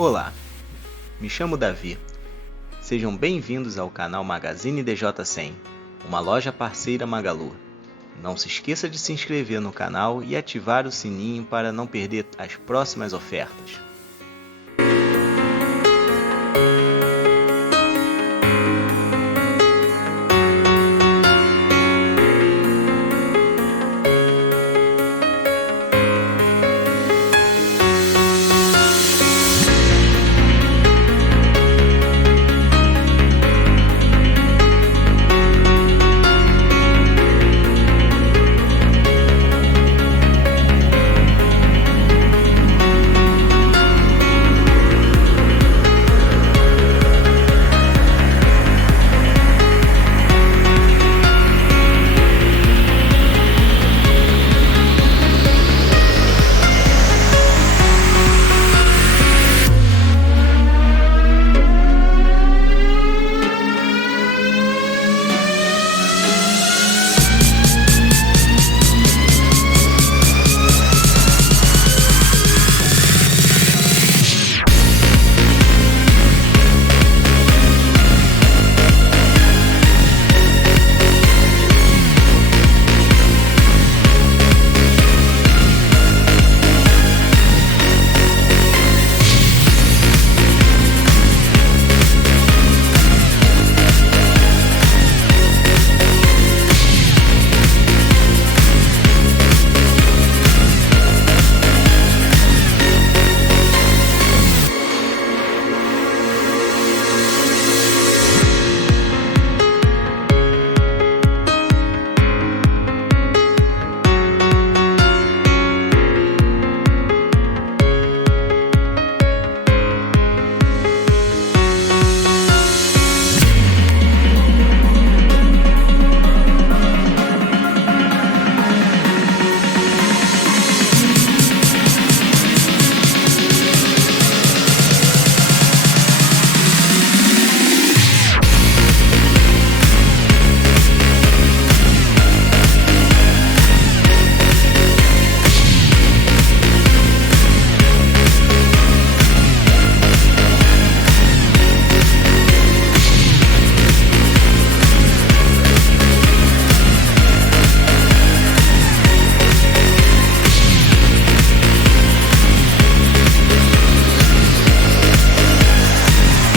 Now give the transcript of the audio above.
Olá, me chamo Davi. Sejam bem-vindos ao canal Magazine DJ100, uma loja parceira Magalu. Não se esqueça de se inscrever no canal e ativar o sininho para não perder as próximas ofertas.